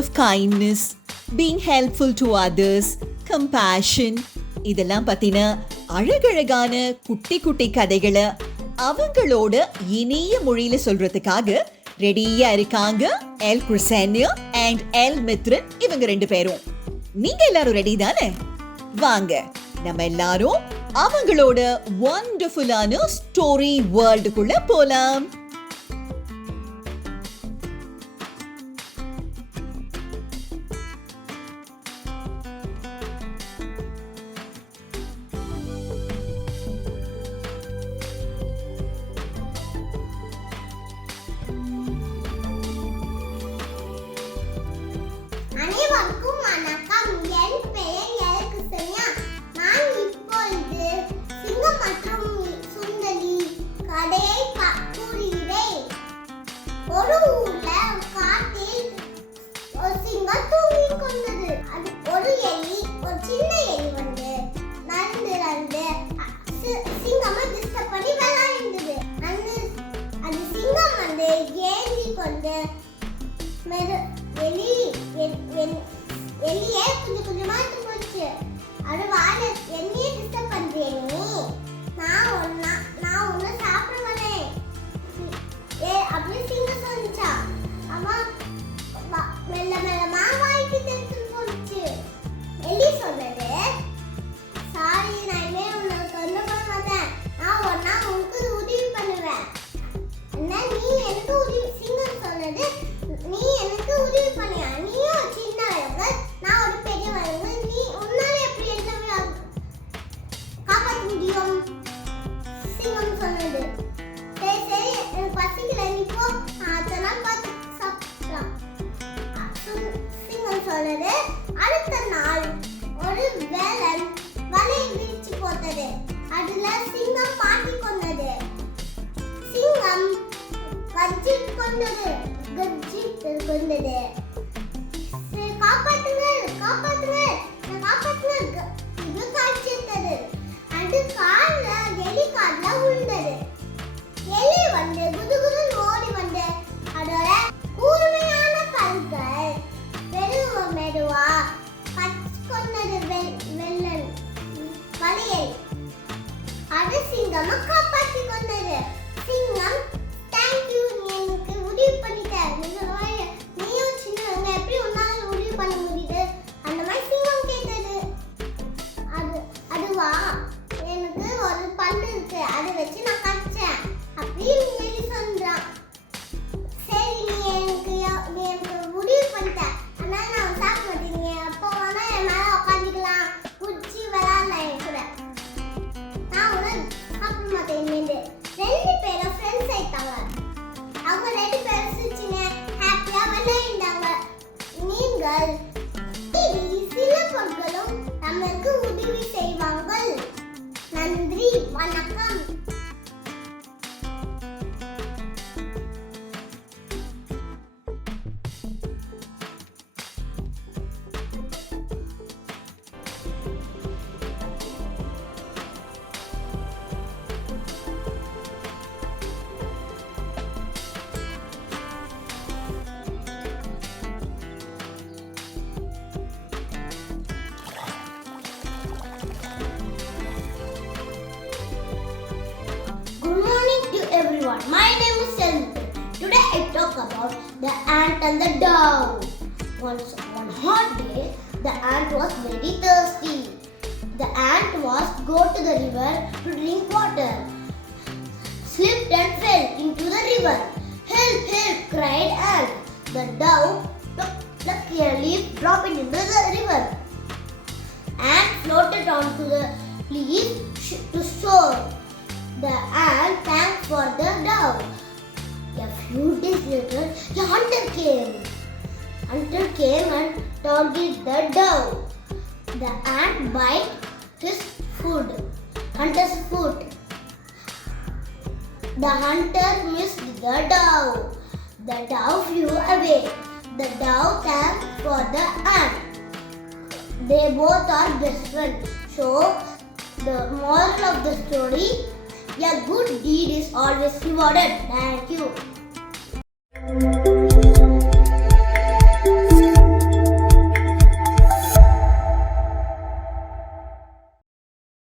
of kindness, being helpful to others, compassion, இதெல்லாம் பத்தின அழகழகான குட்டி குட்டி கதைகளை அவங்களோட இனிய மொழியில சொல்றதுக்காக ரெடியா இருக்காங்க எல் கிறிஸ்டேனியா அண்ட் எல் மித்ரன். இவங்க ரெண்டு பேரும். நீங்க எல்லாரும் ரெடி தானே? வாங்க நம்ம எல்லாரும் அவங்களோட வண்டர்ஃபுல்லான ஸ்டோரி வேர்ல்டுக்குள்ள போலாம். அனைவருக்கும் வணக்கம். என் பெயர் எல் கிறிஸ்டேனியா. நான் இப்பொழுது சிங்கம் மற்றும் சுண்டலி கதையை கூறுகிறேன். ஒரு ஊர்ல காட்டில் ஒரு சிங்கம் தூங்கிக் கொண்டது. அது ஒரு எலி, ஒரு சின்ன எலி வந்து நடந்து சிங்கமை டிஸ்டர்ப் பண்ணி விளையாடுது. அது சிங்கம் வந்து ஏந்தி கொண்டு எலியே கொஞ்சம் கொஞ்சமா போச்சு. அது வாழ என்னையே டிஸ்டர்ப் பண்றேன் நீ, நான் ஒன்னு சாப்பிட வரேன் அப்படி சிங்கம் சொல்லிச்சா. அம்மா மெல்ல மெல்லமா வாய்க்கு தெரிஞ்சு போச்சு. எலி சொன்னது, சாரி நான் இனிமே உனக்கு தொல்லை பண்ண மாட்டேன், நான் ஒன்னா உனக்கு உதவி பண்ணுவேன். என்ன நீ எனக்கு உதவி? சிங்கம் சொன்னது, நீ எனக்கு உதவி பண்ணியா? நீயும் சின்ன வயது, நான் ஒரு பெரிய வயது, நீ உன்னால எப்படி என்ன காப்பாற்ற முடியும்? சிங்கம் சொன்னது, சரி சரி எனக்கு பசிக்கல, நீ போ, அதனால் பார்த்து சாப்பிடலாம். சிங்கம் சொன்னது. அடுத்த நாள் ஒரு வேலன் வலையை விரிச்சு போட்டது. அதுல சிங்கம் மாட்டிக்கொண்டது. சிங்கம் கர்ஜித்து கொண்டது. காப்பாத்துங்க காப்பாத்துங்க காப்பாத்துங்க இது கர்ஜித்தது. அது கால்ல எலி கால்ல விழுந்தது. எலி வந்து குதுகுதுன்னு ஓடி வந்து அதோட கூர்மையான பற்கள் மெதுவா பச்சு கொண்டது வெள்ளன் வலையை. அது சிங்கமா காப்பாற்றி கொண்டது. சிங்கம், தேங்க்யூ, நீ எனக்கு உதவி பண்ணிட்ட. நீயும் சின்னவங்க, எப்படி உன்னால உதவி பண்ண முடியுது? அந்த மாதிரி சிங்கம் கேட்டது. அதுவா, எனக்கு ஒரு பல்லு இருக்கு, அதை வச்சு நான் கடிச்சேன் அப்படின்னு சொல்லி சொல்றான். சரி நீ எனக்கு உதவி பண்ணிட்ட, அதனால நான் சாப்பிட மாட்டேங்க, அப்போ வேணா என் மேல உட்காந்துக்கலாம், குச்சி விளையாடலாம் என் கூட, நான் உன சாப்பிட மாட்டேன். ரெண்டு பேரும் ஃப்ரெண்ட்ஸ் ஆயிட்டாங்க. அவங்க ரெண்டு பேரும் சிரிச்சுங்க ஹாப்பியா விளையாண்டாங்க. நீங்கள் சில பொருட்களும் நமக்கு உதவி செய்வார்கள். நன்றி, வணக்கம். Good morning to everyone. My name is Selvi. Today I talk about the ant and the dove. Once one hot day, the ant was very thirsty. The ant was go to the river to drink water. Slipped and fell into the river. Help, help, cried ant. The dove plucked a leaf, dropped it into the river. Ant floated onto the leaf to shore. The ant thanked for the dove. A few days later, a hunter came. Hunter came and targeted the dove. The ant bit his foot, hunter's foot. The hunter missed the dove. The dove flew away. The dove thanked for the ant. They both are best friends. So, the moral of the story, a good deed is always rewarded. Thank you.